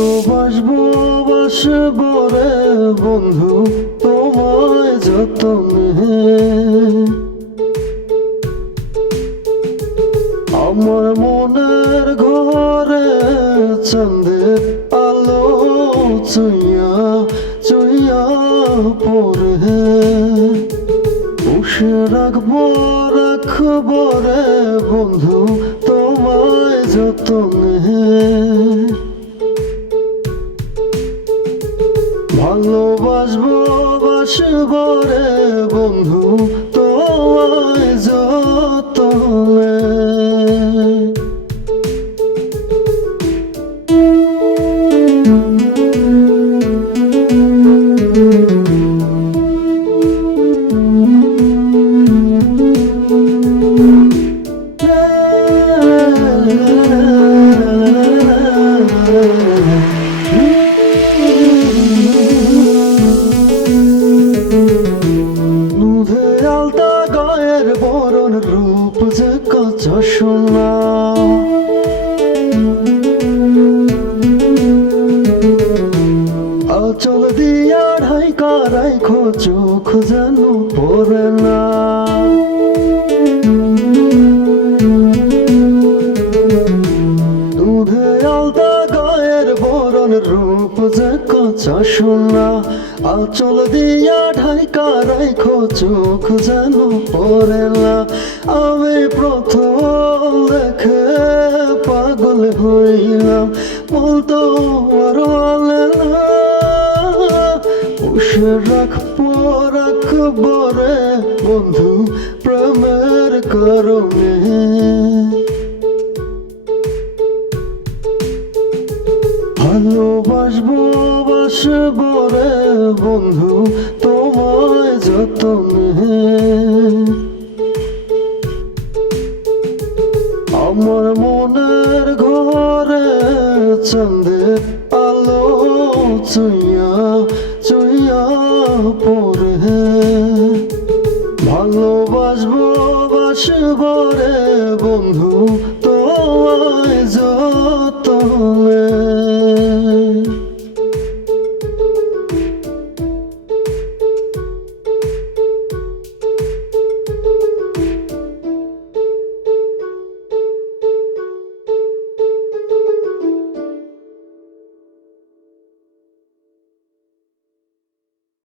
ভালোবাসবো বাসবো রে বন্ধু তোমায় যতনে। আমার মনের ঘরে চাঁদের আলো চুইয়া চুইয়া পড়ে। পুষে রাখবো রাখবো রে বন্ধু তোমায় যতনে। ভালোবাসবো বাসবো রে বন্ধু তোমায় যতনে। বরণ রূপ যে কত সোনা, আচল দিয়া ঢাইকা রাইখো চোখ যেন পড়ে না। দুধে আলতা গায়ের বরণ রূপ যে কত সোনা, আচল দিয়া ঢাইকা রাইখো চোখ যেন পড়ে না। আমি প্রথম দেখে পাগল হইলাম, বলতো আরো আলে না। পুষে রাখবো রাখবো রে বন্ধু প্রেমের কারণে। ভালোবাসবো বাসবো রে বন্ধু তোমায় যতনে। আমার মনের ঘরে চাঁদের আলো চুইয়া চুইয়া পড়ে। ভালোবাসবো বাসবো রে বন্ধু তোমায় যতনে।